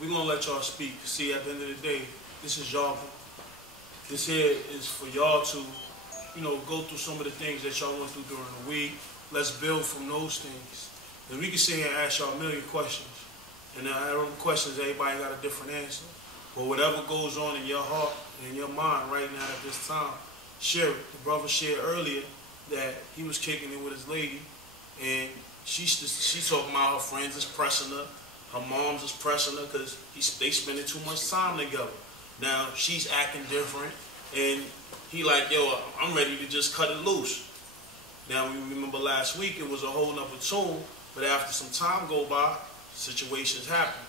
we're gonna let y'all speak. See, at the end of the day, this is y'all. This here is for y'all to, you know, go through some of the things that y'all went through during the week. Let's build from those things. And we can sit here and ask y'all a million questions. And questions, everybody got a different answer. But whatever goes on in your heart and in your mind right now at this time, share it. The brother shared earlier that he was kicking it with his lady, and she's talking about her friends is pressing her, her mom's is pressing her because they spending too much time together. Now she's acting different, and he like, yo, I'm ready to just cut it loose. Now we remember last week it was a whole nother tune, but after some time go by, situations happen.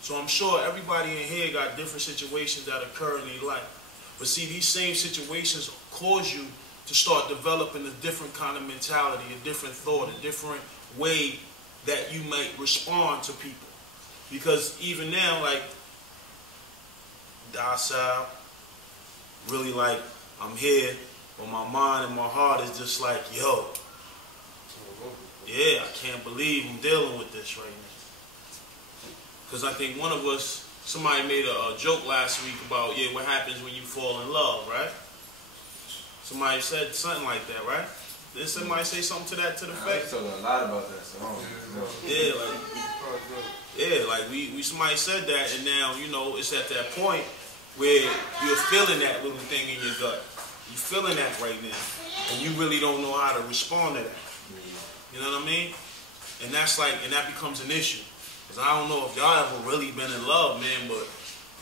So I'm sure everybody in here got different situations that occur in their life. But see, these same situations cause you to start developing a different kind of mentality, a different thought, a different way that you might respond to people. Because even now, like, docile, really like, I'm here, but my mind and my heart is just like, yo, yeah, I can't believe I'm dealing with this right now. Because I think one of us, somebody made a joke last week about, yeah, what happens when you fall in love, right? Somebody said something like that, right? Did somebody say something to that, to the effect? I talked a lot about that, so we somebody said that, and now, you know, it's at that point where you're feeling that little thing in your gut. You're feeling that right now, and you really don't know how to respond to that. You know what I mean? And that's like, and that becomes an issue. Because I don't know if y'all ever really been in love, man, but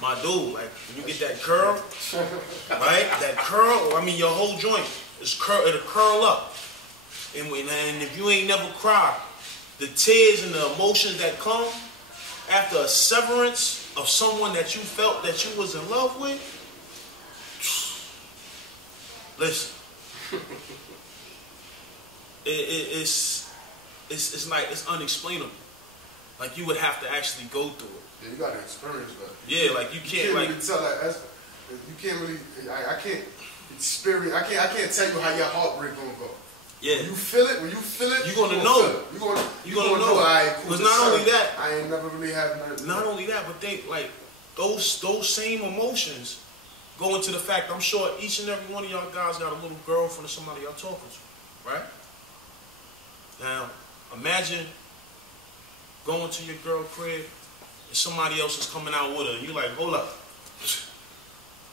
my dude, like, when you get that curl, right? That curl, I mean, your whole joint, it'll curl up. And if you ain't never cried, the tears and the emotions that come after a severance of someone that you felt that you was in love with, listen, it's like, it's unexplainable. Like, you would have to actually go through it. Yeah, you got to experience that. Yeah, like you can't like really tell that. You can't really. I can't experience. I can't tell you how your heartbreak gonna go. Yeah. When you feel it, you're gonna know. You're gonna know. Because not only that, I ain't never really had nothing. Not only that, but they like those same emotions go into the fact. I'm sure each and every one of y'all guys got a little girlfriend or somebody y'all talking to, right? Now, imagine going to your girl crib and somebody else is coming out with her, and you like, hold up.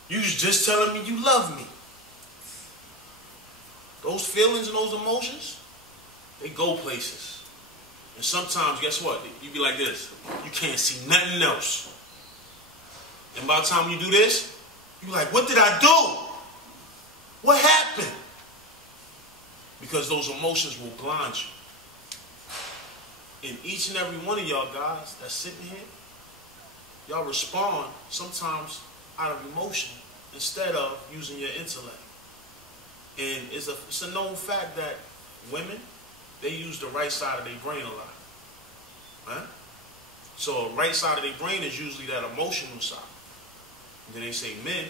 You was just telling me you love me. Those feelings and those emotions, they go places. And sometimes, guess what? You be like this. You can't see nothing else. And by the time you do this, you like, what did I do? What happened? Because those emotions will blind you. And each and every one of y'all guys that's sitting here, y'all respond sometimes out of emotion instead of using your intellect. And it's a known fact that women, they use the right side of their brain a lot. Right? So the right side of their brain is usually that emotional side. And then they say, men,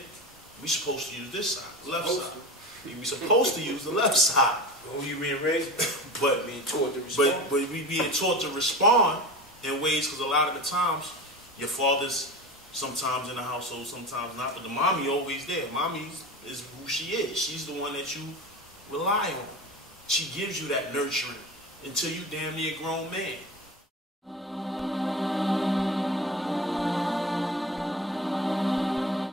we supposed to use this side, the left side. We supposed to use the left side. Oh, you being raised? But being taught to respond. But we being taught to respond in ways, because a lot of the times your father's sometimes in the household, sometimes not. But the mommy always there. Mommy is who she is. She's the one that you rely on. She gives you that nurturing until you damn near a grown man.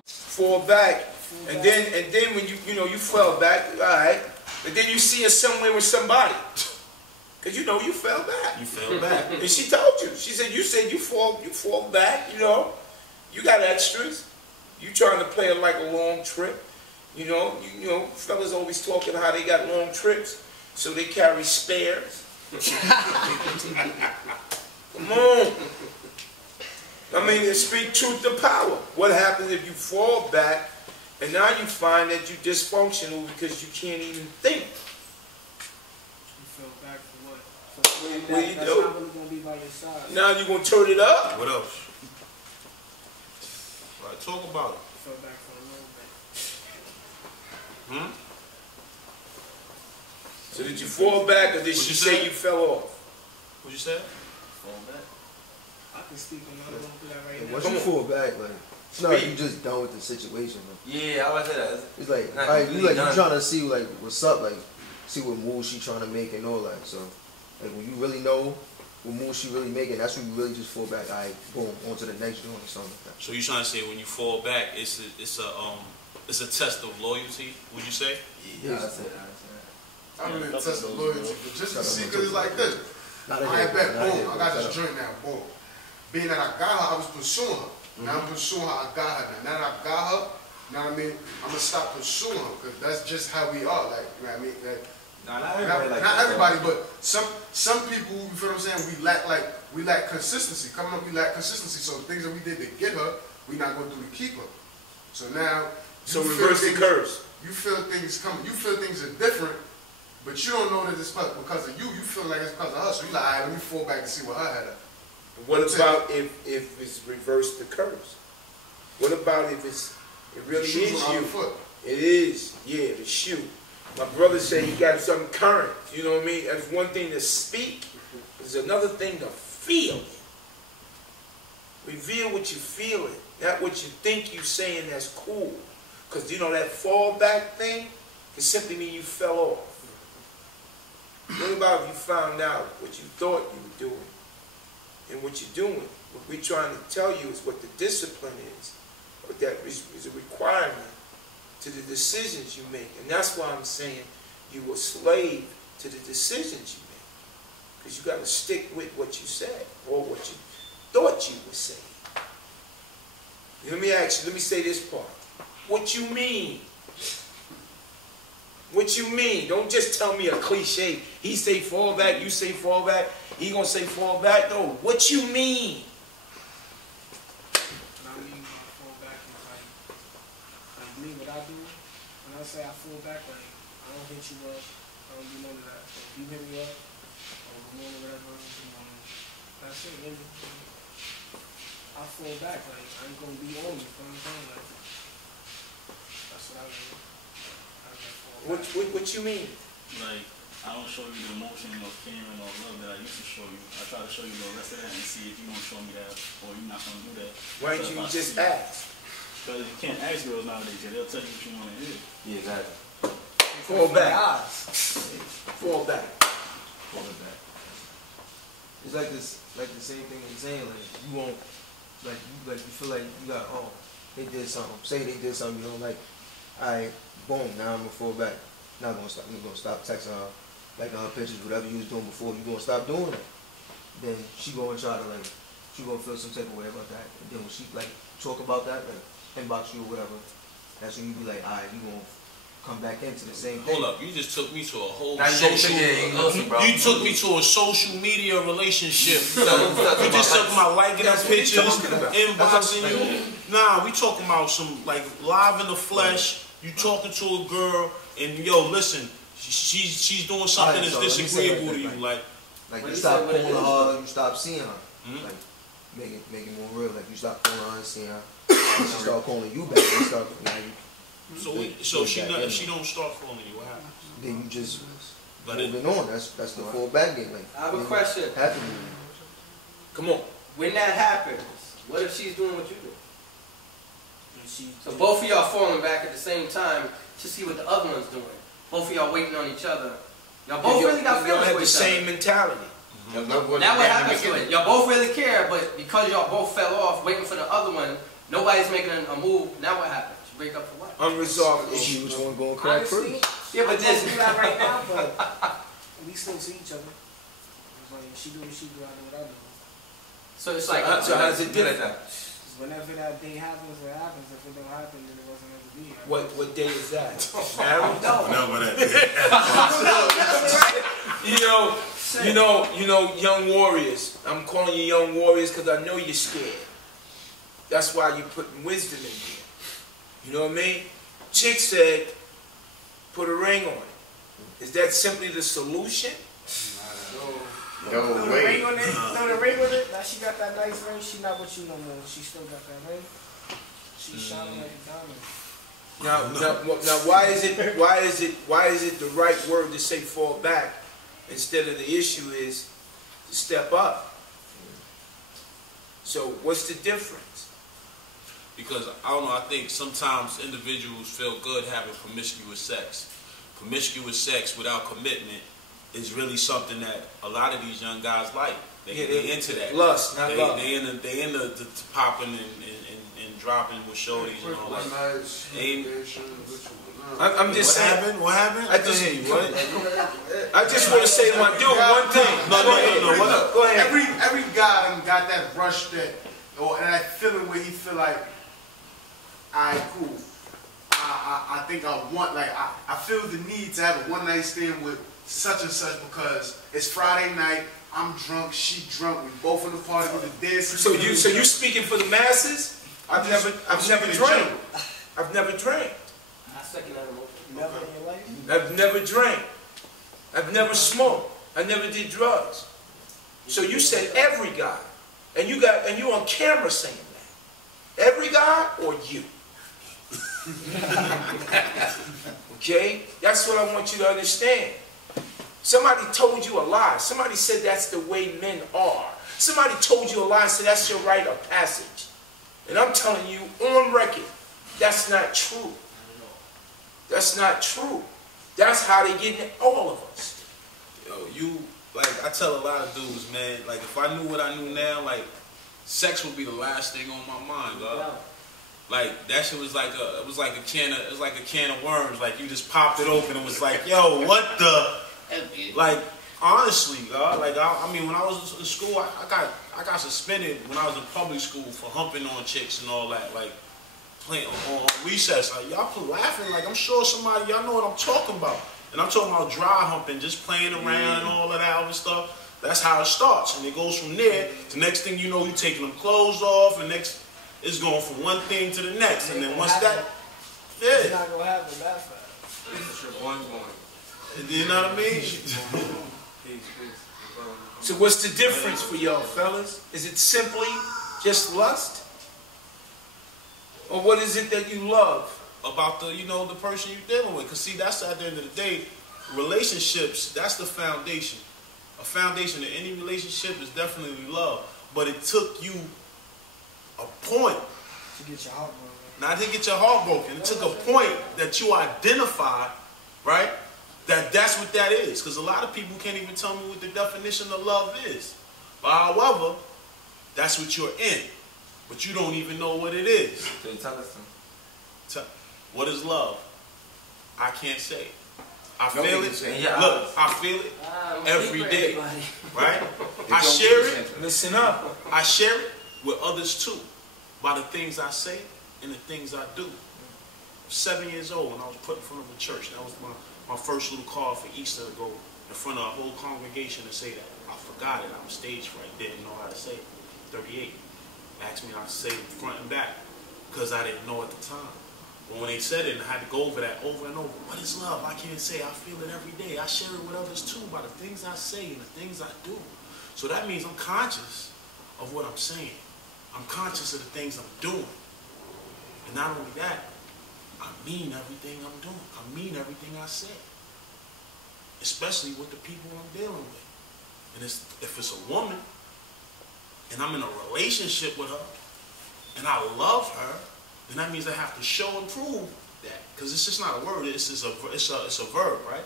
Fall back, and then when you fell back, all right. But then you see her somewhere with somebody, cause you know you fell back. You fell back, and she told you. She said you fall back. You know, you got extras. You trying to play it like a long trip. You know, fellas always talking how they got long trips, so they carry spares. Come on. I mean, speak truth to power. What happens if you fall back and now you find that you're dysfunctional because you can't even think? You fell back for what? What you That's do? not really going to be by your side. Now you're going to turn it up? What else? Right, talk about it. You fell back for a little bit. So did you fall back or did she say you fell off? What you said? Fall back. I can speak on that. I'm going through that right And now. once you fall back, like it's not like you just done with the situation. Like, Yeah, I was say that. it's like, Not alright, you completely like you done. trying to see like what's up, like see what moves she trying to make and all that. So like when you really know what moves she really making, that's when you really just fall back. Alright, boom, on to the next joint or something like that. So you trying to say when you fall back, it's a test of loyalty? Would you say? Yeah, I said that. I really test the loyalty, but just to see, because it's like this. Not I ain't back, not boom, here, I got but this joint now, boom. Being that I got her, I was pursuing her. Now I'm pursuing her, I got her now. Now that I got her, you know what I mean? I'm gonna stop pursuing her, because that's just how we are, like, you know what I mean? Like, Nah, not everybody like not that. everybody, but some people, you feel what I'm saying, we lack consistency. Coming up, we lack consistency. So the things that we did to get her, we not gonna do to keep her. So now, So you feel reverse the things- curse. You feel things coming, you feel things are different, but you don't know that it's because of you. You feel like it's because of her. So you like, all right, let me fall back and see what her had at. What about if it's reverse the curse? What about if it really Shoes is on you? the foot. It is, yeah, the shoe. My brother said he got something current. You know what I mean? That's one thing to speak. It's another thing to feel. Reveal what you're feeling, not what you think you're saying that's cool. Because, you know, that fallback thing can simply mean you fell off. What about if you found out what you thought you were doing and what you're doing? What we're trying to tell you is what the discipline is. What that is a requirement to the decisions you make. And that's why I'm saying you were slave to the decisions you make. Because you got to stick with what you said or what you thought you were saying. Let me ask you, let me say this part. What you mean? What you mean? Don't just tell me a cliche. He say fall back, you say fall back, he gonna say fall back. No, what you mean? What I mean by fall back is like me, what I do, when I say I fall back, like, I don't hit you up, I don't do none of that. So if you hit me up, or good morning, whatever, that's it, nigga. I fall back, like, I ain't gonna be on you, you know what I'm saying? Like, that's what I mean. What you mean? Like, I don't show you the emotion or caring or love that I used to show you. I try to show you the rest of that and see if you gonna show me that or you're not gonna do that. Why don't you just ask? Because you can't ask girls nowadays. They'll tell you what you want to hear. Yeah, exactly. Fall back. Fall back. Fall back. It's like this, like the same thing I'm saying. Like you won't, like you feel like you got, oh, they did something. Say they did something you don't like. Alright, boom. Now I'm gonna fall back. Not gonna stop. I'm gonna stop texting her, liking her pictures, whatever you was doing before. You gonna stop doing it. Then she gonna try to like, she gonna feel some type of way about that. And then when she like talk about that, like inbox you or whatever, that's when you be like, alright, you gonna come back into the same thing. Hold up, you just took me to a whole Now you social. you took me to a social media relationship. You just talking about liking our That's what we pictures, talking about. inboxing you. Nah, we talking about some like live in the flesh. You talking to a girl, and yo, listen, she's doing something Alright, so that's let me say disagreeable to you, like. Like What you you stop say, what it calling her, you stop seeing her. Mhm. Like make it more real. Like you stop calling her and seeing her. And she start calling you back. You start So she don't start calling you. What happens? then you just But it, moving on. That's the full back game. Like I have a question. Happy. Come on. When that happens, what if she's doing what you do? And she, So both of y'all falling back at the same time to see what the other one's doing. Both of y'all waiting on each other. Y'all both really got You don't feelings have for the each same other. mentality. Now what happens to it? Y'all both really care, but because y'all both fell off waiting for the other one, nobody's making a move. Now what happens? You break up for what? Unresolved She issues. was one going crack honestly, first. Yeah, but I'm this going through that right now, but we still see each other. It's like she do what she do, I do what I do. so it's So like how does it do like differ? that? Whenever that day happens, it happens. If it don't happen, then it wasn't meant to be. What day is that? Now? No, but You know, young warriors. I'm calling you young warriors because I know you're scared. That's why you're putting wisdom in here. You know what I mean? Chick said, put a ring on it. Is that simply the solution? No Throw the way. ring on it. Throw the ring on it. Now she got that nice ring. She not with you no more. She still got that ring. She's shining like a diamond. Now, why is it the right word to say fall back instead of the issue is to step up? So what's the difference? Because I don't know, I think sometimes individuals feel good having promiscuous sex. Promiscuous sex without commitment is really something that a lot of these young guys like. They into that. Lust, not love. They into the popping and dropping with shorties and all that. I'm just saying. What happened? I just hear you. What? I just want to say one thing. No. Go ahead. Every guy got that rush that, or that feeling where he feel like, alright, cool. I think I want, like, I feel the need to have a one night stand with such and such because it's Friday night. I'm drunk, she drunk, we both in the party with the dancing. So you speaking for the masses? I've never drank. I've never drank. I second that emotion. Never in your life? I've never drank. I've never smoked. I never did drugs. So you said every guy, and you on camera saying that. Every guy or you? Okay, that's what I want you to understand. Somebody told you a lie. Somebody said that's the way men are. Somebody told you a lie and said that's your rite of passage. And I'm telling you on record, that's not true. That's not true. That's how they get in all of us. Yo, like, I tell a lot of dudes, man, like, if I knew what I knew now, like, sex would be the last thing on my mind, dog. Like, that shit was like a can of worms. Like, you just popped it open and was like, yo, what the? Like, honestly, like, I mean, when I was in school, I got suspended when I was in public school for humping on chicks and all that, like, playing on recess. Like, y'all laughing, like, I'm sure somebody, y'all know what I'm talking about. And I'm talking about dry humping, just playing around and all of that other stuff. That's how it starts. And it goes from there. The next thing you know, you taking them clothes off, and next, it's going from one thing to the next. And then once that, It's not going to happen that fast. You know what I mean? So what's the difference for y'all fellas? Is it simply just lust? Or what is it that you love? About the, you know, the person you're dealing with. Because see, that's at the end of the day, relationships, that's the foundation. A foundation in any relationship is definitely love. But it took you a point. To get your heart broken. Not to get your heart broken. It took a point that you identified, right? That's what that is. Because a lot of people can't even tell me what the definition of love is. But however, that's what you're in. But you don't even know what it is. Can you tell us some? What is love? I can't say. I feel it. Yeah. Look, I feel it every day. Right? I share it. Listen up. I share it with others too. By the things I say and the things I do. 7 years old when I was put in front of a church. That was my first little card for Easter to go in front of a whole congregation and say that. I forgot it. I'm stage fright. Didn't know how to say it. 38. Asked me how to say it front and back because I didn't know at the time. But when they said it, and I had to go over that over and over. What is love? I can't say. I feel it every day. I share it with others too by the things I say and the things I do. So that means I'm conscious of what I'm saying. I'm conscious of the things I'm doing. And not only that, I mean everything I'm doing. I mean everything I say. Especially with the people I'm dealing with. And if it's a woman, and I'm in a relationship with her, and I love her, then that means I have to show and prove that. Because it's just not a word, it's a verb, right?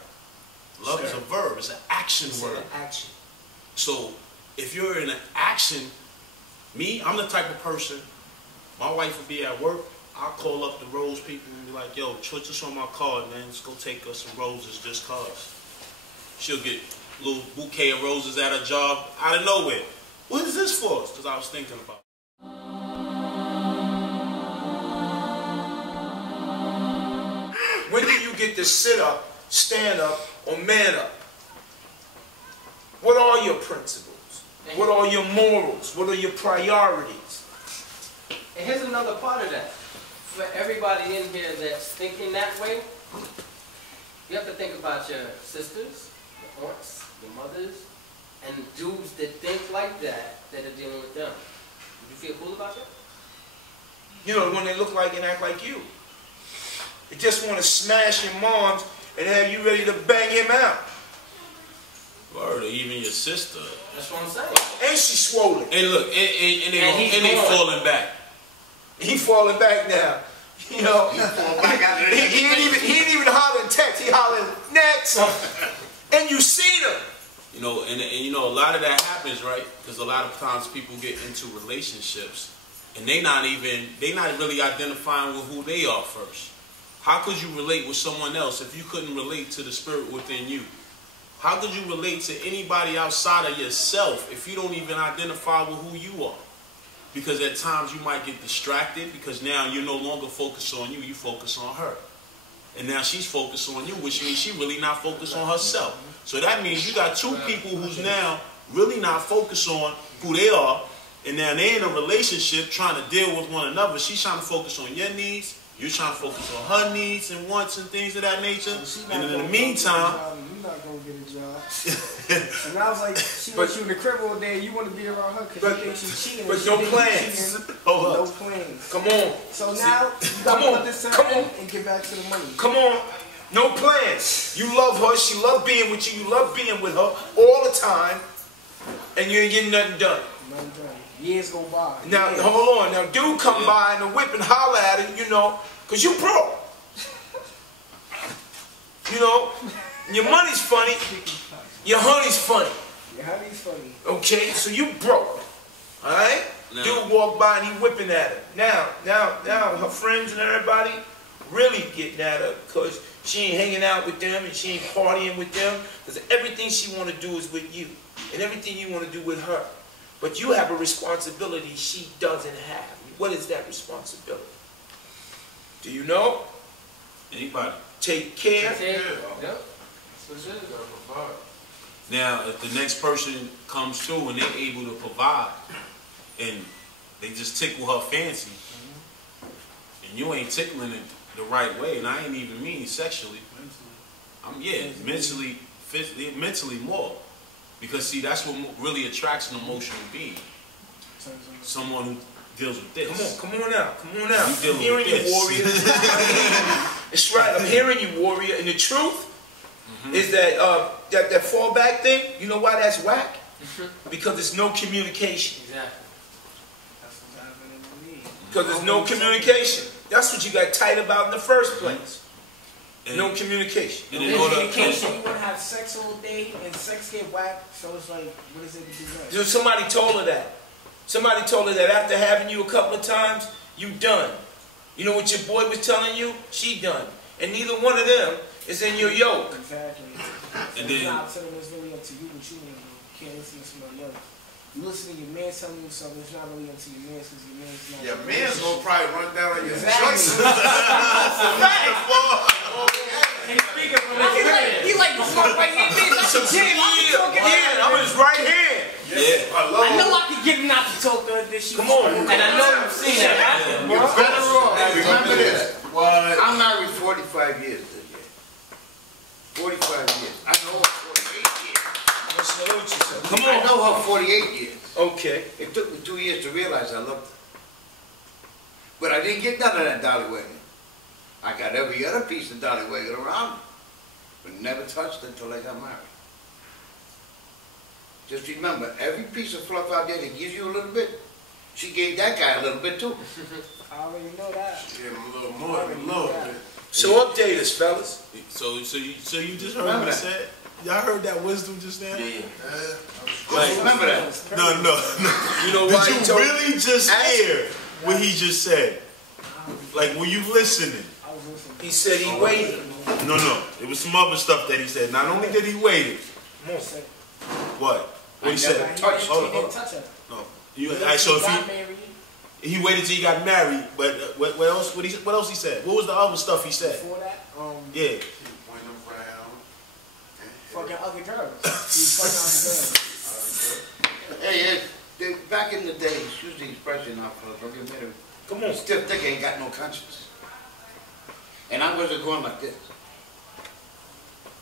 Love is a verb, it's an action word. Action. So if you're in an action, me, I'm the type of person, my wife will be at work, I'll call up the rose people and be like, yo, put this on my card, man, let's go take us some roses just cause. She'll get a little bouquet of roses at her job out of nowhere. What is this for? Because I was thinking about it. When do you get to sit up, stand up, or man up? What are your principles? What are your morals? What are your priorities? And here's another part of that. For everybody in here that's thinking that way, you have to think about your sisters, your aunts, your mothers, and dudes that think like that are dealing with them. Would you feel cool about that? You know, when they look like and act like you. They just want to smash your moms and have you ready to bang him out. Word, or even your sister. That's what I'm saying. And she's swollen. And look, and they falling back. He falling back now. You know, he ain't even hollering text. He hollering next. And you seen him. You know, and you know, a lot of that happens, right? Because a lot of times people get into relationships and they not really identifying with who they are first. How could you relate with someone else if you couldn't relate to the spirit within you? How could you relate to anybody outside of yourself if you don't even identify with who you are? Because at times you might get distracted because now you're no longer focused on you, you focus on her. And now she's focused on you, which means she really not focused on herself. So that means you got two people who's now really not focused on who they are, and now they're in a relationship trying to deal with one another. She's trying to focus on your needs, you're trying to focus on her needs and wants and things of that nature. And in the meantime, you're not gonna get a job. And I was like, she wants you in the crib all day. You want to be around her because you think she's cheating. But no plans. No plans. Come on. So now you gotta put this time and get back to the money. Come on. No plans. You love her. She love being with you. You love being with her all the time, and you ain't getting nothing done. Nothing done. Years go by. Now, hold on. Now, dude come by in a whip and holler at her, you know, because you broke. You know, your money's funny. Your honey's funny. Your honey's funny. Okay, so you broke. All right? No. Dude walked by and he whipping at her. Now, her friends and everybody really getting at her because she ain't hanging out with them and she ain't partying with them because everything she want to do is with you and everything you want to do with her. But you have a responsibility she doesn't have. What is that responsibility? Do you know? Anybody? Take care. Yep. Now, if the next person comes through and they're able to provide and they just tickle her fancy and you ain't tickling it the right way, and I ain't even mean sexually. Mentally, physically, mentally more. Because see, that's what really attracts an emotional being. Someone who deals with this. Come on now. I'm hearing you, warrior. It's right. I'm hearing you, warrior. And the truth is that that fallback thing. You know why that's whack? Because there's no communication. Exactly. That's what's happening to me. Because there's no communication. That's what you got tight about in the first place. No communication. No communication. You want to have sex all day and sex get whacked. So it's like, what is it to do that? Somebody told her that. Somebody told her that after having you a couple of times, you done. You know what your boy was telling you? She done. And neither one of them is in your yoke. Exactly. And it's not up to them. It's really up to you what you want to do. You can't listen to somebody else. You listen to your man telling you something, it's not really up to your man because your man's not. Your man's gonna probably run down on your choices. He like the fuck right here, bitch. Yeah, I'm his right hand. Yeah. I know I can get him not to talk to her this shit. Come on. And I know you've seen that, right? You're better off. Remember this. I'm married 45 years this year. 45 years. I know her 48 years. Come on. I know her 48 years. Okay. It took me 2 years to realize I loved her. But I didn't get none of that dolly wagon. I got every other piece of dolly wagon around me, but never touched it until I got married. Just remember, every piece of fluff out there that gives you a little bit, she gave that guy a little bit too. I already know that. Yeah, a little more than a little bit. So update us, fellas. So you just heard what I said? Y'all heard that wisdom just now? Yeah. Like, Remember that. No. You know why? Did you really just hear what he just said? Like, were you listening? I was listening. He said he waited. No. It was some other stuff that he said. Not only did he wait it. What? What he said? He Hold didn't on. touch her. No. So if he waited till he got married, but what else? What else he said? What was the other stuff he said? Before that, Yeah. Went around. fucking other girls. He was fucking other girls. Hey, back in the day, excuse the expression now, fellas, don't get mad. Come on. Stiff dick ain't got no conscience. And I wasn't going like this.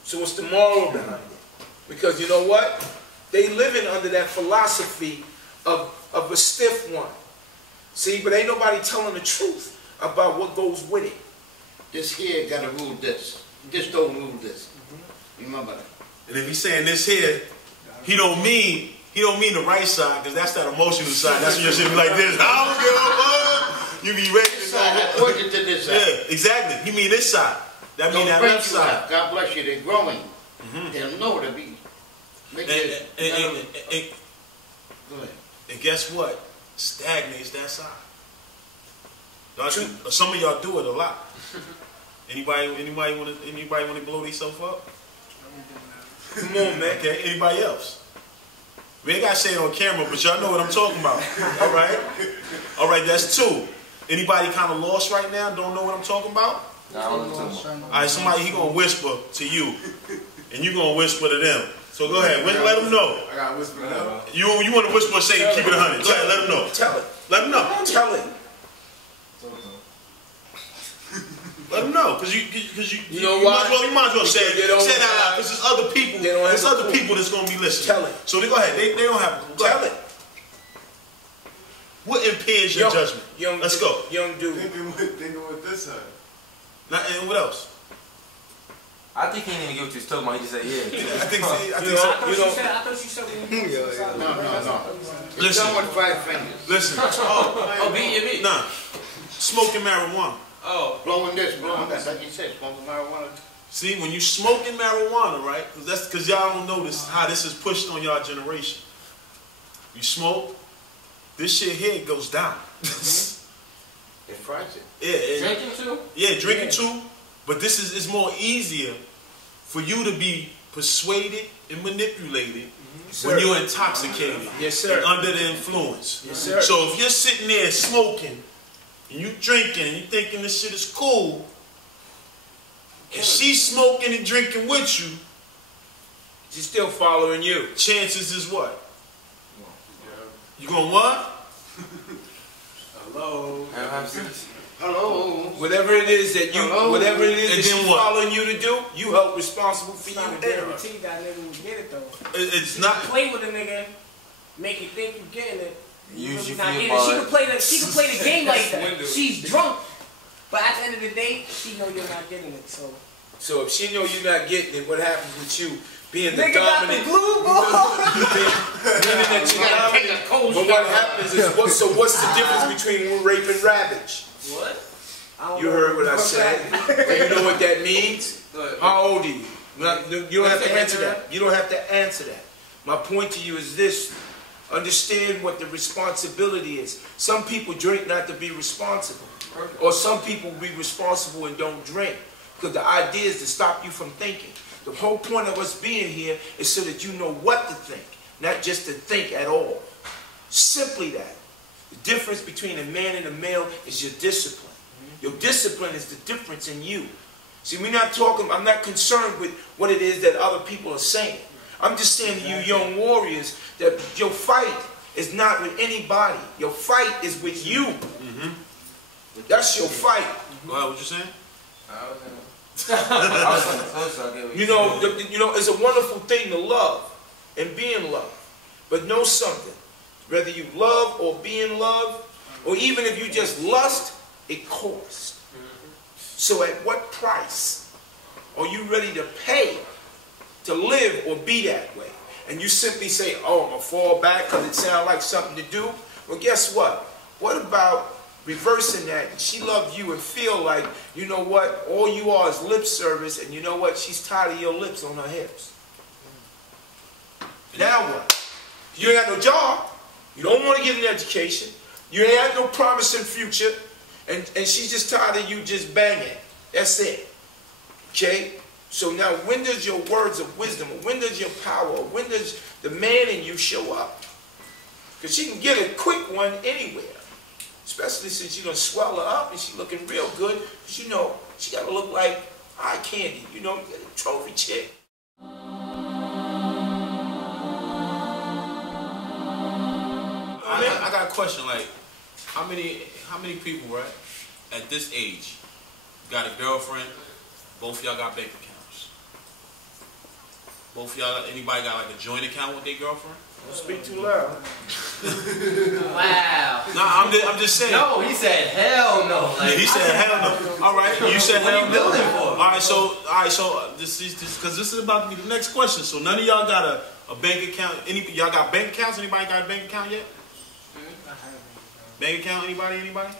So what's the moral behind it? Because you know what? They living under that philosophy of a stiff one. See, but ain't nobody telling the truth about what goes with it. This here gotta rule this. This don't rule this. Remember that. And if he's saying this here, He don't mean the right side, because that's that emotional side. That's when your shit be like this. I don't give a fuck. You be ready to go. I pointed to this side. Yeah, exactly. He mean this side. That mean that left side. God bless you. They're growing. They don't know to be. Go ahead. And guess what? Stagnates that side. Some of y'all do it a lot. Anybody want to blow themselves up? Come on, man. Okay. Anybody else? We ain't got to say it on camera, but y'all know what I'm talking about. All right? All right, that's two. Anybody kind of lost right now? Don't know what I'm talking about? All right, somebody, he going to whisper to you, and you going to whisper to them. So go ahead. Let them know. I got to whisper to them. You want to whisper and say, keep it 100. Go ahead, let them know. Tell it. Let them know. Tell it. Let them know, because you might as well say it out loud, because there's other people. There's other people that's gonna be listening. Tell it. So they go ahead. They don't have to. Tell it. What impairs your judgment? Let's go. Young dude. Thinking with this side. And what else? I think he didn't even get what you was talking about. He just said, yeah. I think so. I thought you said No. Listen. Someone 5 fingers. Listen. B. Nah. Smoking marijuana. Oh. Blowing this, blowing that. Like you said, smoking marijuana. See, when you smoking marijuana, right? Because y'all don't notice how this is pushed on y'all generation. You smoke, this shit here goes down. It fries it. Yeah. Drinking too? Yeah, drinking too. But this is more easier for you to be persuaded and manipulated when you're intoxicated. Yes, sir. And under the influence. Yes, sir. So if you're sitting there smoking and you drinking and you thinking this shit is cool, and she's smoking and drinking with you, She's still following you. chances is what? You gonna what? Hello. Hello. Whatever it is that And she's then what? following you to do, you held responsible for It's not a you to do. guarantee that nigga will get it though. It's not. Play with a nigga, make you think you getting it. Use you Not for getting your it. She body. can play the game like that. She's drunk, but at the end of the day, she know you're not getting it. So So if she know you're not getting it, what happens with you being the nigga got the dominant? glue ball. Meaning that You you're gotta take dominant. a cold But what shower. happens is, what's the difference between rape and ravage? What? You heard what I said. You know what that means? How old are you? You don't have to answer that. You don't have to answer that. My point to you is this. Understand what the responsibility is. Some people drink not to be responsible. Or some people be responsible and don't drink. Because the idea is to stop you from thinking. The whole point of us being here is so that you know what to think. Not just to think at all. Simply that. The difference between a man and a male is your discipline. Your discipline is the difference in you. See, I'm not concerned with what it is that other people are saying. I'm just saying to you young warriors that your fight is not with anybody. Your fight is with you. That's your fight. Go ahead, what you saying? You know, it's a wonderful thing to love and be in love. But know something. Whether you love or be in love, or even if you just lust, it costs. So at what price are you ready to pay to live or be that way? And you simply say, oh, I'm going to fall back because it sounds like something to do. Well, guess what? What about reversing that? She loved you and feel like, you know what? All you are is lip service, and you know what? She's tired of your lips on her hips. Now what? You ain't got no job. You don't want to get an education. You ain't got no promising future. And she's just tired of you just banging. That's it. Okay? So now when does your words of wisdom, or when does your power, or when does the man in you show up? Because she can get a quick one anywhere. Especially since you're going to swell her up and she's looking real good. Because you know, she got to look like eye candy. You know, trophy chick. I got a question, like, how many people, right, at this age, got a girlfriend, both of y'all got bank accounts? Both of y'all, anybody got like a joint account with their girlfriend? Don't speak too loud. Wow. Nah, I'm just saying. No, he said hell no. Like, Yeah, he said hell no. All right, you said hell no. building for? All right, so this is because this is about to be the next question. So none of y'all got a bank account. Y'all got bank accounts? Anybody got a bank account yet? Bank account? Anybody? Anybody?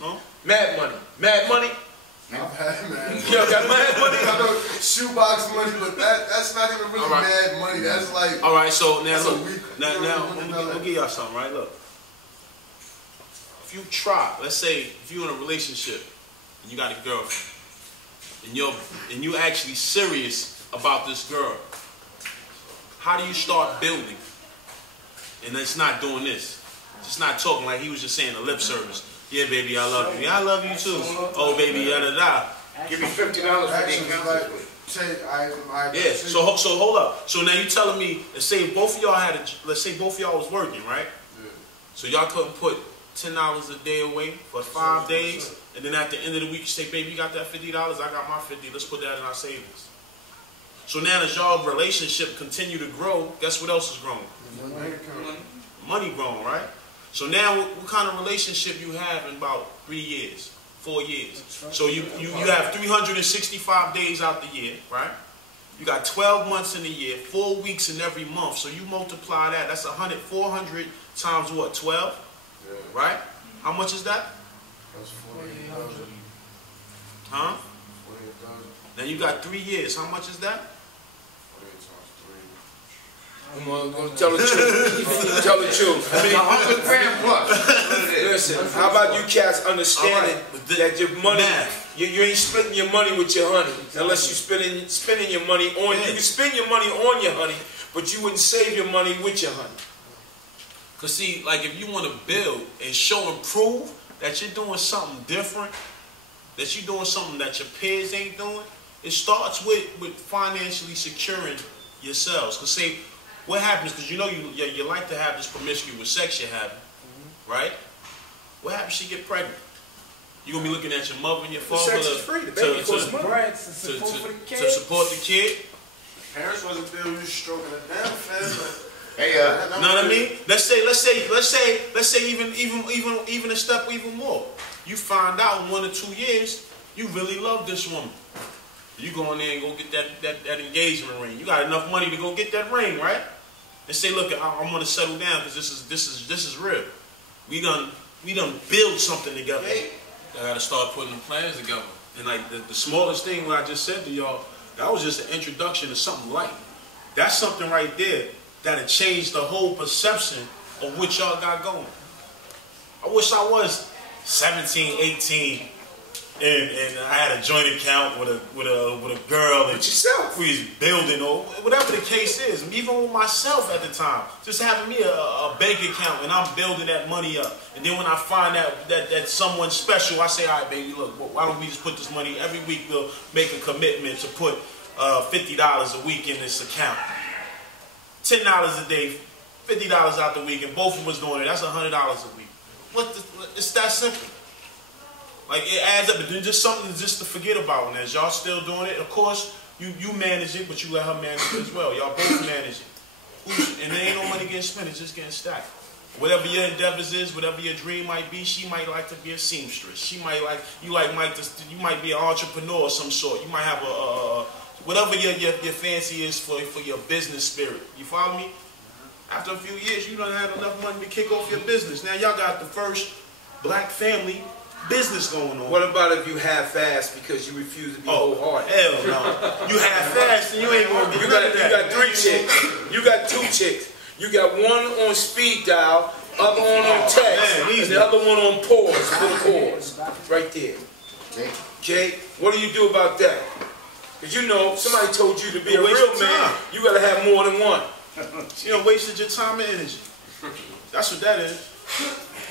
No? Mad money. Mad money. I've had mad money. Y'all got mad money? I know shoebox money, but that's not even really mad money. That's like. All right, so now that's look. a week. Now let me give y'all something, right? Look. If you try, let's say if you're in a relationship and you got a girlfriend and you're actually serious about this girl, how do you start building? And it's not doing this. It's not talking like he was just saying a lip service. Yeah, baby, I love you. Yeah, I love you too. Oh, baby, da da da. Give me $50 for the account. Yeah. So hold up. So now you telling me, let's say both of y'all was working, right? Yeah. So y'all couldn't put $10 a day away for 5 days, and then at the end of the week you say, baby, you got that $50? I got my 50. Let's put that in our savings. So now as y'all relationship continue to grow, guess what else is growing? Money growing, right? So now what kind of relationship you have in about 3 years, 4 years? So you have 365 days out the year, right? You got 12 months in a year, 4 weeks in every month. So you multiply that, that's 400 times what, 12? Yeah. Right? How much is that? That's 48,000. Huh? 48,000. Then you got 3 years. How much is that? 48 times 3. Come on, go tell the truth. Tell the truth. I mean, 100 grand plus. listen, how about you cats understanding that your money, you ain't splitting your money with your honey unless you spending your money on. You can spend your money on your honey, but you wouldn't save your money with your honey. Because see, like if you want to build and show and prove that you're doing something different, that you're doing something that your peers ain't doing, it starts with financially securing yourselves. Because see, what happens, because you know you like to have this promiscuous sex you're having, right? What happens if you get pregnant? You're going to be looking at your mother and your father The sex is free. The baby costs money. to support the kid. Parents wasn't there, you stroking it down, fam. Hey, You know what I mean? Let's say even a step even more. You find out in 1 or 2 years you really love this woman. You go in there and go get that engagement ring. You got enough money to go get that ring, right? And say, look, I'm gonna settle down because this is real. We done build something together. I gotta start putting the plans together. And like the smallest thing what I just said to y'all, that was just an introduction to something light. That's something right there that'll change the whole perception of what y'all got going. I wish I was 17, 18, and I had a joint account with a girl and yourself. We was building or whatever the case is. Even with myself at the time, just having me a bank account and I'm building that money up. And then when I find out that someone's special, I say, all right, baby, look, why don't we just put this money every week? We'll make a commitment to put $50 a week in this account. $10 a day, $50 out the week, and both of us doing it. That's $100 a week. It's that simple. Like it adds up, but then just something just to forget about. And as y'all still doing it, of course you manage it, but you let her manage it as well. Y'all both manage it, and there ain't no money getting spent. It's just getting stacked. Whatever your endeavors is, whatever your dream might be, she might like to be a seamstress. She might like you might be an entrepreneur of some sort. You might have a whatever your fancy is for your business spirit. You follow me? After a few years, you don't have enough money to kick off your business. Now y'all got the first black family business going on. What about if you half-assed because you refuse to be wholehearted? Hell no. You half-assed and you ain't gonna get none of that. You got 3 chicks. You got 2 chicks. You got one on speed dial, other one on text, and the other one on pause for the cause. Right there. Jay, what do you do about that? Because you know, somebody told you to be a real man, you gotta have more than one. You wasted your time and energy. That's what that is.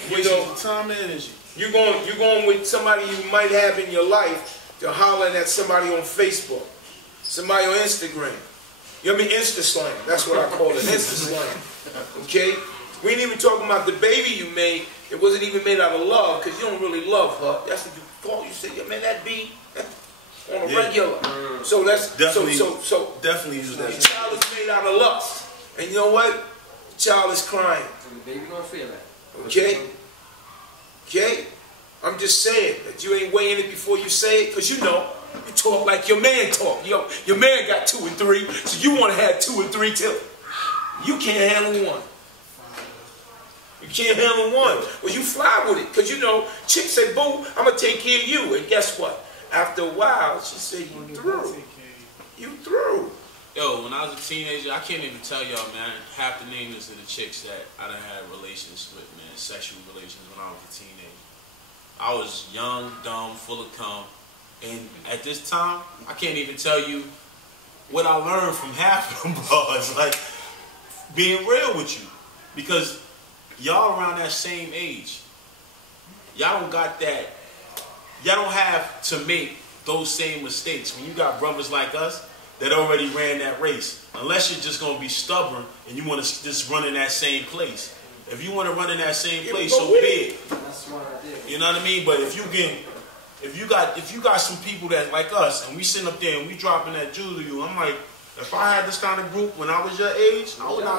Wasted your time and energy. You're going with somebody you might have in your life to hollering at somebody on Facebook, somebody on Instagram. You know what I mean? Insta slang. That's what I call it. Insta slang. Okay? We ain't even talking about the baby you made. It wasn't even made out of love because you don't really love her. That's what you thought. You said, yeah, man, that be on a regular. So that's definitely so definitely use that. The child is made out of lust. And you know what? child is crying. And the baby gonna feel that. Okay? Okay? I'm just saying that you ain't weighing it before you say it, because you know, you talk like your man talk. Your man got 2 and 3, so you want to have 2 and 3 too. You can't handle one. You can't handle one. Well, you fly with it, because you know, chick say, boo, I'm going to take care of you. And guess what? After a while, she said, you through. You through. Yo, when I was a teenager, I can't even tell y'all, man, half the names of the chicks that I done had relations with, man, sexual relations when I was a teenager. I was young, dumb, full of cum. And at this time, I can't even tell you what I learned from half of them bros. Like, being real with you. Because y'all around that same age. Y'all don't got that. Y'all don't have to make those same mistakes. When you got brothers like us that already ran that race. Unless you're just going to be stubborn and you want to just run in that same place. If you want to run in that same place, so be it. That's what I did. You know what I mean? But if you got some people that like us and we sitting up there and we dropping that jewel to you, I'm like, if I had this kind of group when I was your age, I don't know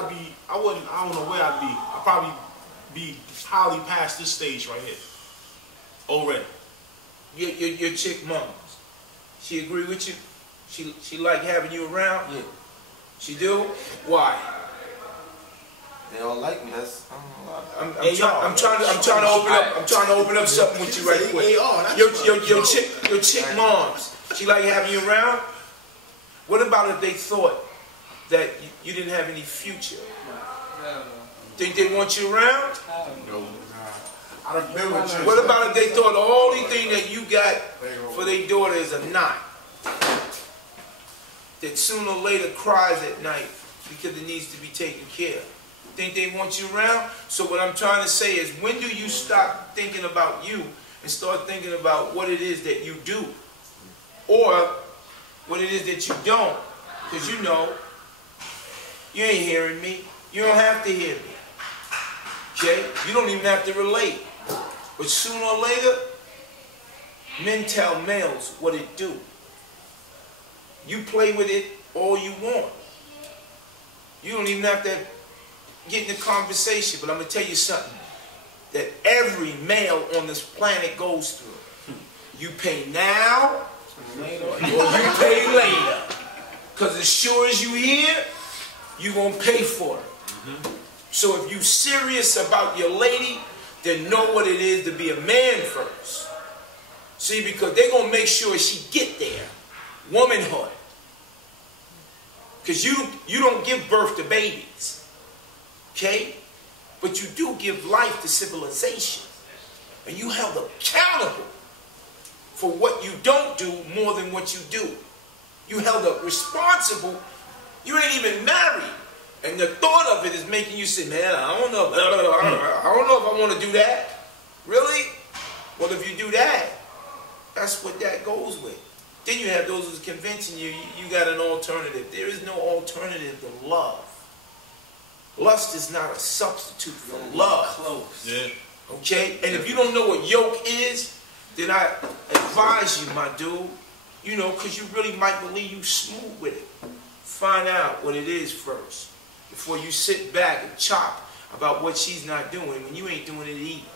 where I'd be. I'd probably be highly past this stage right here. Already. Your chick mom, she agree with you? She like having you around? Yeah. She do? Why? They all like me. That's I don't know. I'm trying to open up something with you right quick. Your chick moms, she like having you around? What about if they thought that you didn't have any future? Think they want you around? No. I done been with you. What about if they thought the only thing that you got for their daughter is a knot that sooner or later cries at night because it needs to be taken care of? Think they want you around? So what I'm trying to say is, when do you stop thinking about you and start thinking about what it is that you do? Or what it is that you don't? Because you know, you ain't hearing me. You don't have to hear me. Okay? You don't even have to relate. But sooner or later, men tell males what it do. You play with it all you want. You don't even have to get in the conversation, but I'm going to tell you something that every male on this planet goes through. You pay now or you pay later. Because as sure as you hear, you're going to pay for it. So if you're serious about your lady, then know what it is to be a man first. See, because they're going to make sure she get there. Womanhood. Because you don't give birth to babies. Okay? But you do give life to civilization. And you held accountable for what you don't do more than what you do. You held up responsible. You ain't even married. And the thought of it is making you say, man, I don't know if I want to do that. Really? Well, if you do that, that's what that goes with. Then you have those who's convincing you got an alternative. There is no alternative to love. Lust is not a substitute for love. Close. Yeah. Okay? And if you don't know what yoke is, then I advise you, my dude, you know, because you really might believe you smooth with it. Find out what it is first before you sit back and chop about what she's not doing when you ain't doing it either.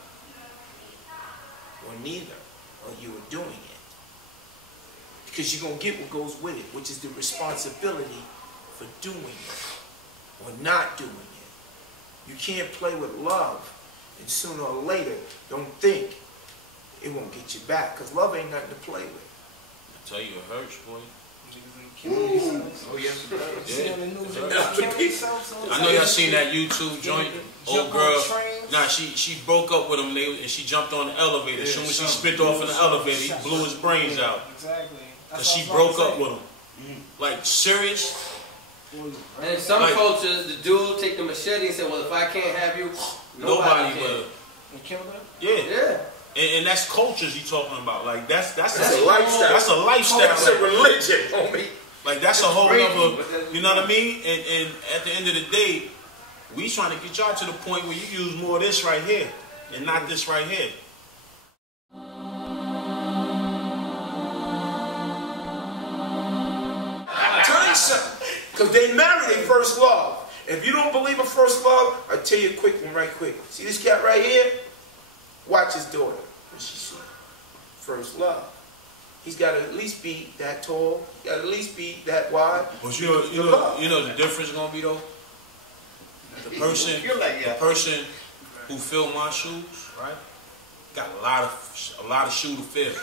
Or neither. Or you were doing it. Because you're going to get what goes with it, which is the responsibility for doing it or not doing it. You can't play with love and sooner or later don't think it won't get you back, because love ain't nothing to play with. I tell you, it hurts, boy. Oh, yes, it does. I know y'all seen that YouTube joint. Old girl, nah, she broke up with him and she jumped on the elevator. As soon as she spit off in the elevator, he blew his brains out. Exactly. Because she broke up with him. Like, serious? And in some cultures, the dude take the machete and say, well, if I can't have you, nobody will. And kill her? Yeah. Yeah. And that's cultures you talking about. Like, that's a lifestyle. That's a lifestyle. That's a religion, homie. Like, that's a whole other, you know what I mean? And at the end of the day, we trying to get y'all to the point where you use more of this right here and not this right here. Tell you something. Because they married their first love. If you don't believe in first love, I'll tell you a quick one right quick. See this cat right here? Watch his daughter. What she see? First love. He's got to at least be that tall. Got to at least be that wide. But you know the difference gonna be though. The person who filled my shoes, right, got a lot of shoe to fill.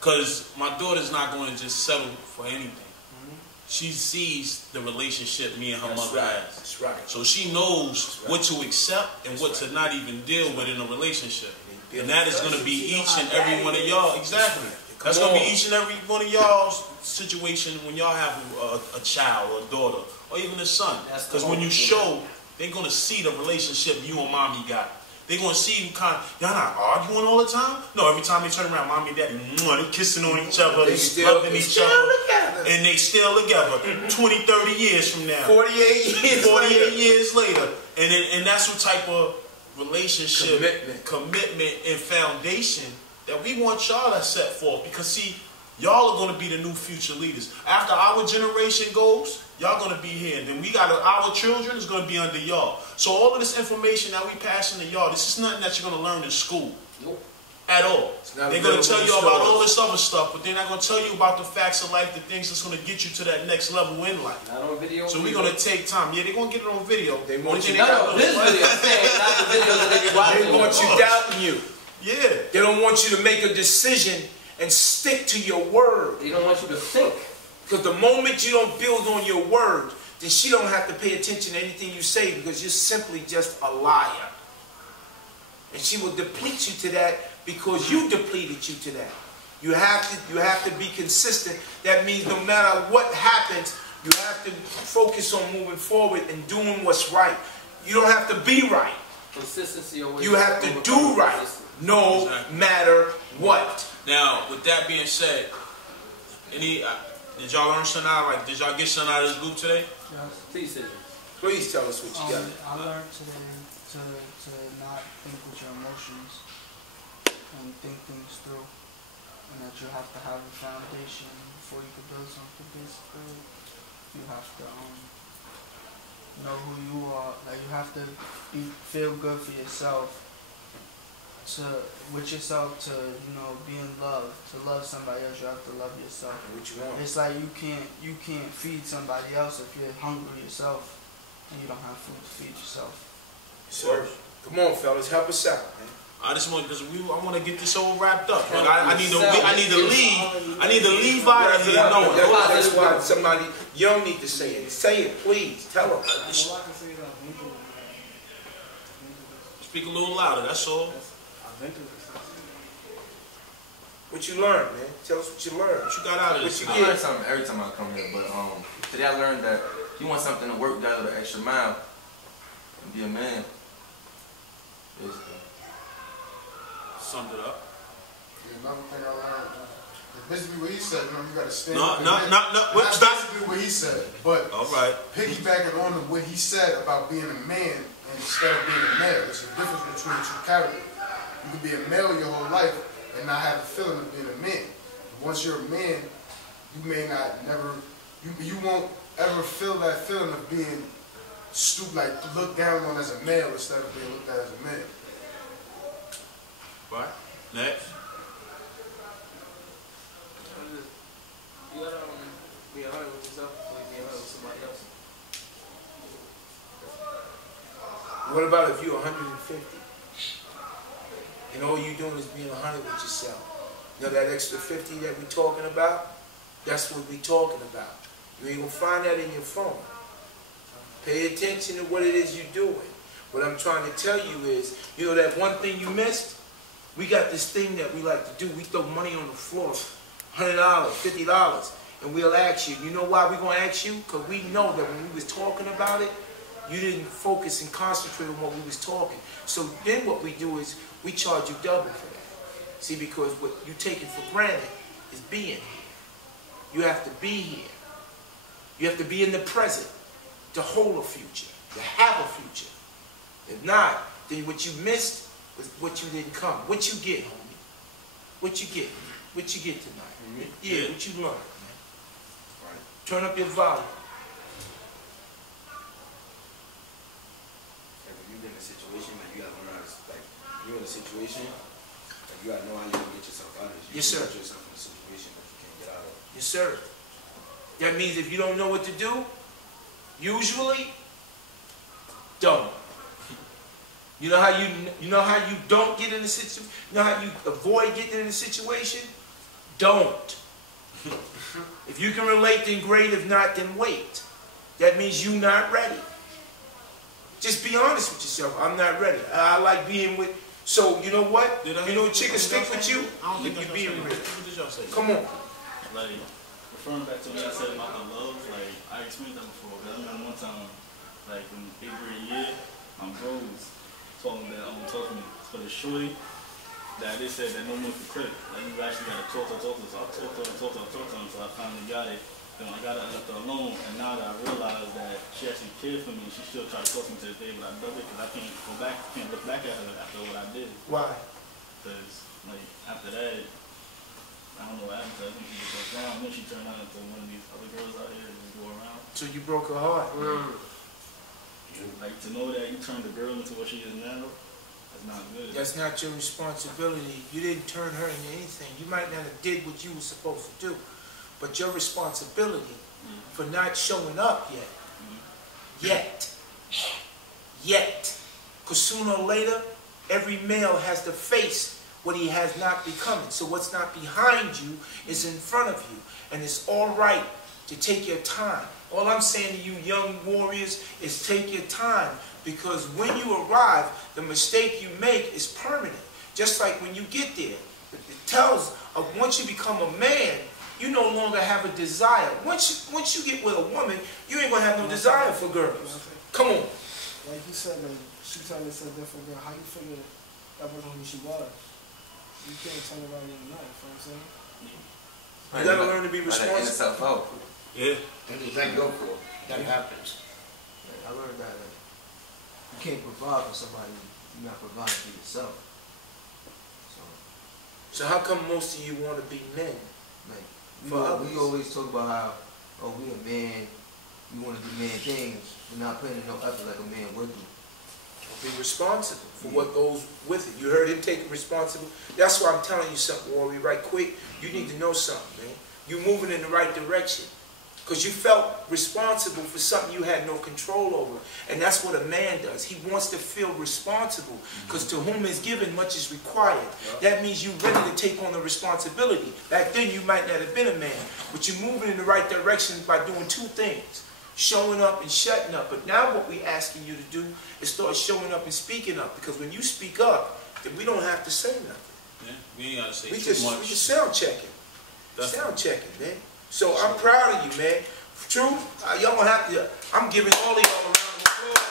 Because my daughter's not going to just settle for anything. She sees the relationship me and her mother has. That's right. So she knows what to accept and what to not even deal with in a relationship. And that is going to be each and every one of y'all. Exactly. That's going to be each and every one of y'all's situation when y'all have a child or a daughter or even a son. Because when you show, they're going to see the relationship you and mommy got. They're going to see you y'all not arguing all the time? No, every time they turn around, mommy and daddy, they're kissing on each other, they're loving each other. And they still together 20, 30 years from now. 48 years later. And that's what type of relationship, commitment, and foundation that we want y'all to set forth. Because see, y'all are going to be the new future leaders. After our generation goes, y'all going to be here. And then we got our children is going to be under y'all. So all of this information that we passing to y'all, this is nothing that you're going to learn in school. Nope. At all. They're going to tell you about all this other stuff, but they're not going to tell you about the facts of life, the things that's going to get you to that next level in life. Not on video. So we're going to take time. Yeah, they're going to get it on video. They want you. No, this video. I'm saying not the videos that they be watching. They want you doubting you. Yeah. They don't want you to make a decision and stick to your word. They don't want you to think. Because the moment you don't build on your word, then she don't have to pay attention to anything you say because you're simply just a liar. And she will deplete you to that because you depleted you to that. You have to be consistent. That means no matter what happens, you have to focus on moving forward and doing what's right. You don't have to be right. Consistency always. You have to do right, no matter what. Now, with that being said, did y'all learn something out? Like, did y'all get something out of this group today? Yes. Please tell us what you got. I learned today to not think with your emotions and think things through, and that you have to have a foundation before you can build something. Basically, you have to know who you are. Like, you have to feel good for yourself. With yourself to be in love. To love somebody else, you have to love yourself. What you want? It's like you can't feed somebody else if you're hungry yourself and you don't have food to feed yourself. So, come on, fellas, help us out, man. I just want because I want to get this all wrapped up. But I need to leave out of here knowing. That's why somebody young need to say it. Say it, please. Tell them. Speak a little louder. That's all. What you learned, man? Tell us what you learned. What you got out of this? I learn something every time I come here, but today I learned that if you want something to work, you gotta go the extra mile and be a man. Basically. Summed it up. Yeah, another thing I learned, basically what he said, you gotta stand No. That's Stop. basically what he said. But All right. piggybacking on to what he said about being a man instead of being a male, there's a difference between the two characters. You can be a male your whole life and not have the feeling of being a man. Once you're a man, you may not you won't ever feel that feeling of being looked down on as a male instead of being looked at as a man. Right. Next. You gotta be 100 with yourself before you be 100 with somebody else. What about if you're 150? And all you're doing is being 100 with yourself. You know that extra 50 that we're talking about? That's what we're talking about. You ain't gonna find that in your phone. Pay attention to what it is you're doing. What I'm trying to tell you is, you know that one thing you missed? We got this thing that we like to do. We throw money on the floor, $100, $50, and we'll ask you. You know why we're gonna ask you? Because we know that when we was talking about it, you didn't focus and concentrate on what we was talking. So then what we do is we charge you double for that. See, because what you taking for granted is being here. You have to be here. You have to be in the present to hold a future, to have a future. If not, then what you missed was what you didn't come. What you get, homie? What you get? What you get tonight? Yeah, what you learned, man. Turn up your volume. a situation, like you gotta learn how to, like, you're in a situation, like you gotta know how you're gonna get yourself out of it. You Yes, sir. Get yourself in a situation that you can't get out of. Yes, sir. That means if you don't know what to do, usually, don't. You know how you don't get in a situation? You know how you avoid getting in a situation? Don't. If you can relate, then great. If not, then wait. That means you're not ready. Just be honest with yourself. I'm not ready. I like being with. So you know what? You know, a chick will stick with you if you're being real. What did y'all say? Come on. Like, referring back to what I said about the love, like, I experienced that before. Because I remember one time, like, in 8th grade year, my bros told me that, told me for the shorty, that they said that no one could quit. Like, you actually got to talk to her. So I talked to her until I finally got it. Then when I got it, I left her alone. And now that I realized that she actually cared for me, she still tried to talk to me to this day, but I love it because I can't go back, can't look back at her after what I did. Why? Because, like, after that, I don't know what happened to her. I think she just goes down. Then she turned out into one of these other girls out here that just go around. So you broke her heart. Like, to know that you turned the girl into what she is now, that's not good. That's not your responsibility. You didn't turn her into anything. You might not have did what you were supposed to do. But your responsibility for not showing up yet. Yet. Because sooner or later, every male has to face what he has not becoming. So what's not behind you is in front of you. And it's all right to take your time. All I'm saying to you young warriors is take your time. Because when you arrive, the mistake you make is permanent. Just like when you get there. It tells of once you become a man, you no longer have a desire. Once you get with a woman, you ain't gonna have no desire for girls. Come on. Like you said, like, she told me it's a different girl. How you figure that wasn't who she was? You can't turn around in the night, you know what I'm saying? You gotta learn to be responsible. Out. Yeah. That is that go for. That happens. I learned that you can't provide for somebody, you're not providing for yourself. So how come most of you want to be men? Like, We always talk about how, oh, we a man, we want to do man things, we're not putting in no effort like a man would do. Be responsible for what goes with it. You heard him take responsibility. That's why I'm telling you something, Warrior, right quick. You need to know something, man. You're moving in the right direction. Because you felt responsible for something you had no control over. And that's what a man does. He wants to feel responsible. Because to whom is given, much is required. That means you're ready to take on the responsibility. Back then, you might not have been a man. But you're moving in the right direction by doing two things. Showing up and shutting up. But now what we're asking you to do is start showing up and speaking up. Because when you speak up, then we don't have to say nothing. Yeah. We ain't gotta say We too much. just sound checking. Sound checking, man. So I'm proud of you, man. True, y'all gonna have to. I'm giving all of y'all a round of applause.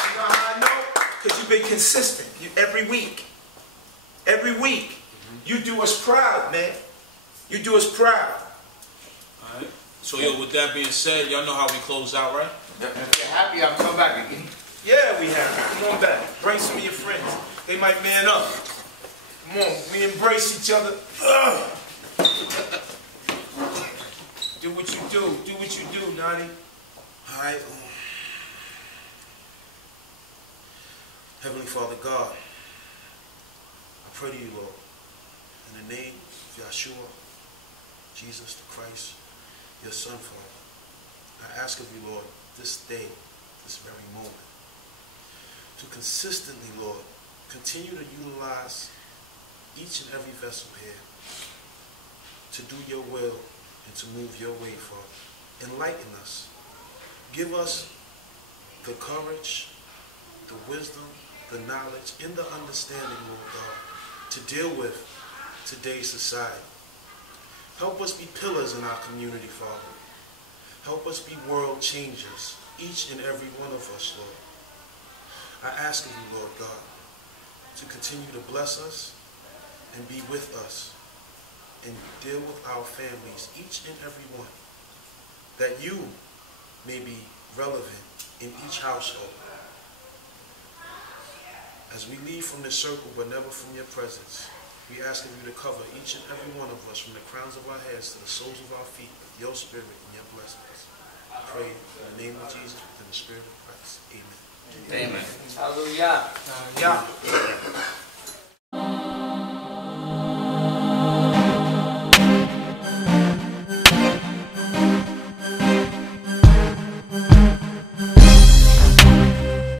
You know how I know? Because you've been consistent. Every week. Every week. You do us proud, man. You do us proud. Alright. So yo, with that being said, y'all know how we close out, right? If you're happy, I'll come back again. Yeah, we have. Come on back. Bring some of your friends. They might man up. Come on, we embrace each other. Do what you do. Do what you do, Nani. All right. Heavenly Father God, I pray to you, Lord, in the name of Yeshua, Jesus the Christ, your Son, Father. I ask of you, Lord, this day, this very moment, to consistently, Lord, continue to utilize each and every vessel here to do your will and to move your way, Father. Enlighten us. Give us the courage, the wisdom, the knowledge, and the understanding, Lord God, to deal with today's society. Help us be pillars in our community, Father. Help us be world changers, each and every one of us, Lord. I ask of you, Lord God, to continue to bless us and be with us and deal with our families, each and every one, that you may be relevant in each household. As we leave from this circle, but never from your presence, we ask of you to cover each and every one of us from the crowns of our heads to the soles of our feet with your spirit and your blessings. I pray in the name of Jesus, within the spirit of Christ. Amen. Amen. Hallelujah. Yeah.